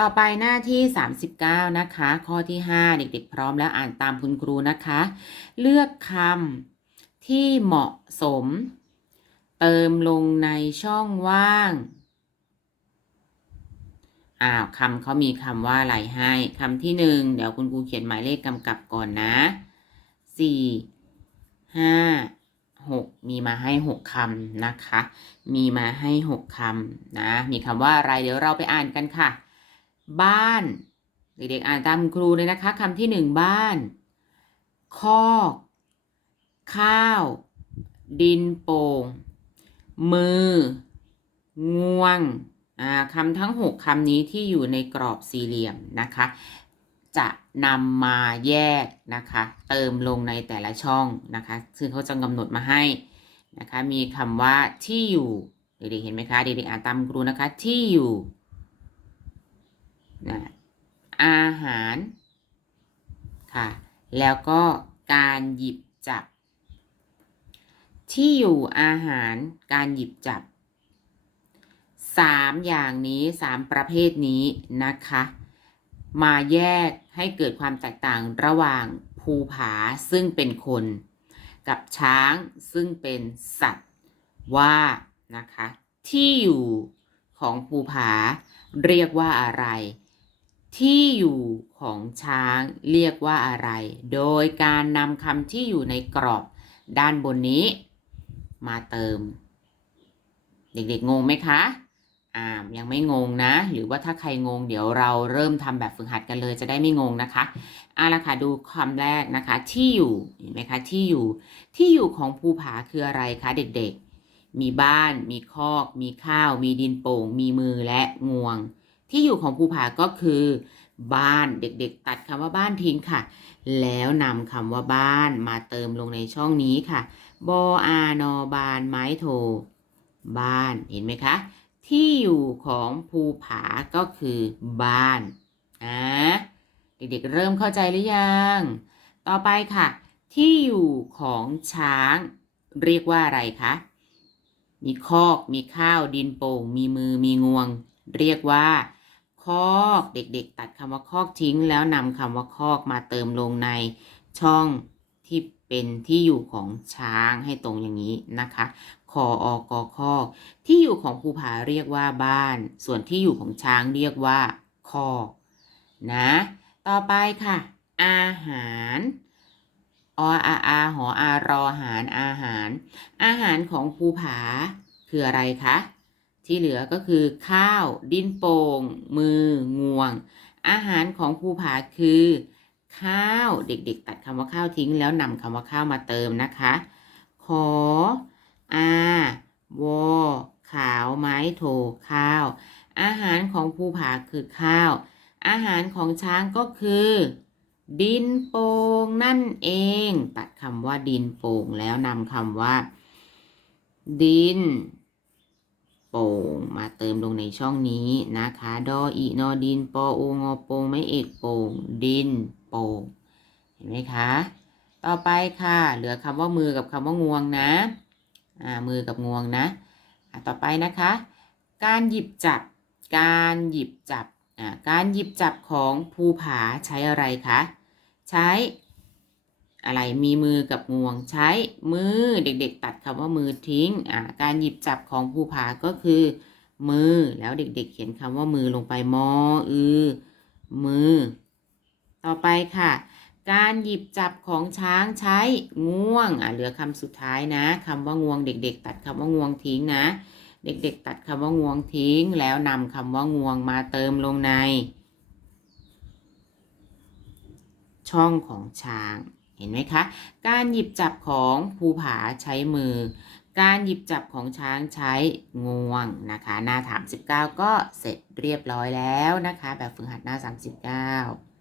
ต่อไปหน้าที่ 39 นะคะ ข้อที่ 5 เด็กๆ พร้อมแล้วอ่านตามคุณครูนะคะ เลือกคำที่เหมาะสม เติมลงในช่องว่าง อ้าวคำเขามีคำว่าอะไรให้คำที่หนึ่งเดี๋ยวคุณครูเขียนหมายเลขกำกับก่อนนะสี่ห้าหกมีมาให้หกคำนะคะ มีมาให้หกคำนะ มีคำว่าอะไรเดี๋ยวเราไปอ่านกันค่ะ บ้าน เด็กๆอ่านตามครูเลยนะคะคำที่หนึ่งบ้าน คอก ข้าว ดินโป่ง มือ งวงคำทั้ง6คำนี้ที่อยู่ในกรอบสี่เหลี่ยมนะคะ จะนำมาแยกนะคะ เติมลงในแต่ละช่องนะคะ ซึ่งเขาจะกำหนดมาให้นะคะ มีคำว่าที่อยู่ เด็กๆเห็นไหมคะ เด็กๆอ่านตามครูนะคะ ที่อยู่ นะอาหารค่ะแล้วก็การหยิบจับ ที่อยู่อาหารการหยิบจับสามอย่างนี้สามประเภทนี้นะคะ มาแยกให้เกิดความแตกต่างระหว่างภูผาซึ่งเป็นคน กับช้างซึ่งเป็นสัตว์ว่านะคะ ที่อยู่ของภูผาเรียกว่าอะไร ที่อยู่ของช้างเรียกว่าอะไร โดยการนำคำที่อยู่ในกรอบด้านบนนี้ มาเติม เด็กๆงงไหมคะอ่ายังไม่งงนะ หรือว่าถ้าใครงง เดี๋ยวเราเริ่มทำแบบฝึกหัดกันเลยจะได้ไม่งงนะคะเอาละค่ะดูคำแรกนะคะ ที่อยู่เห็นไหมคะที่อยู่ที่อยู่ของภูผาคืออะไรคะเด็กๆ มีบ้าน มีคอก มีข้าว มีดินโป่ง มีมือและงวง ที่อยู่ของภูผาก็คือ บ้านเด็กๆ ตัดคำว่าบ้านทิ้งค่ะ แล้วนำคำว่าบ้านมาเติมลงในช่องนี้ค่ะบออานอบานไม้โท บ้านเห็นไหมคะ ที่อยู่ของภูผาก็คือบ้านอ่าเด็กๆเริ่มเข้าใจหรือยัง ต่อไปค่ะ ที่อยู่ของช้างเรียกว่าอะไรคะมีคอก มีข้าว ดินโป่ง มีมือ มีงวง เรียกว่า คอกเด็กๆ ตัดคำว่าคอกทิ้ง แล้วนำคำว่าคอกมาเติมลงในช่องที่เป็นที่อยู่ของช้างให้ตรงอย่างนี้นะคะคออกอคอกที่อยู่ของภูผาเรียกว่าบ้าน ส่วนที่อยู่ของช้างเรียกว่าคอกนะ ต่อไปค่ะ อาหารออาอาหออารอหารอาหาร อาหารของภูผาคืออะไรคะ ที่เหลือก็คือข้าว ดินโป่ง มืองวง อาหารของภูผาคือ ข้าวเด็กๆ ตัดคำว่าข้าวทิ้งแล้วนำคำว่าข้าวมาเติมนะคะ ขอ อาวอขาวไม้โถข้าว อาหารของภูผาคือข้าว อาหารของช้างก็คือ ดินโป่งนั่นเอง ตัดคำว่าดินโป่งแล้วนำคำว่า ดิน โป่งมาเติมลงในช่องนี้นะคะดออีนอดินปอโองอโป่งไม่เอกโป่งดินโป่งเห็นไหมคะ ต่อไปค่ะ เหลือคำว่ามือกับคำว่างวงนะอ่ามือกับงวงนะอ่าต่อไปนะคะ การหยิบจับ การหยิบจับอ่าการหยิบจับของภูผาใช้อะไรคะ ใช้ อะไรมีมือกับงวงใช้มือเด็กๆ ตัดคำว่ามือทิ้งอ่าการหยิบจับของภูผาก็คือ มือแล้วเด็กๆ เขียนคำว่ามือลงไปมออือมือ ต่อไปค่ะ การหยิบจับของช้างใช้ง่วงอะเหลือคำสุดท้ายนะคำว่างวง เด็ก ๆ ตัดคำว่างวงทิ้งนะ เด็ก ๆ ตัดคำว่างวงทิ้ง แล้วนำคำว่างวงมาเติมลงใน ช่องของช้าง ห็นไหมคะ การหยิบจับของภูผาใช้มือ การหยิบจับของช้างใช้งวงนะคะ หน้าถาม 19 ก็เสร็จเรียบร้อยแล้วนะคะ แบบฝึกหัดหน้า 39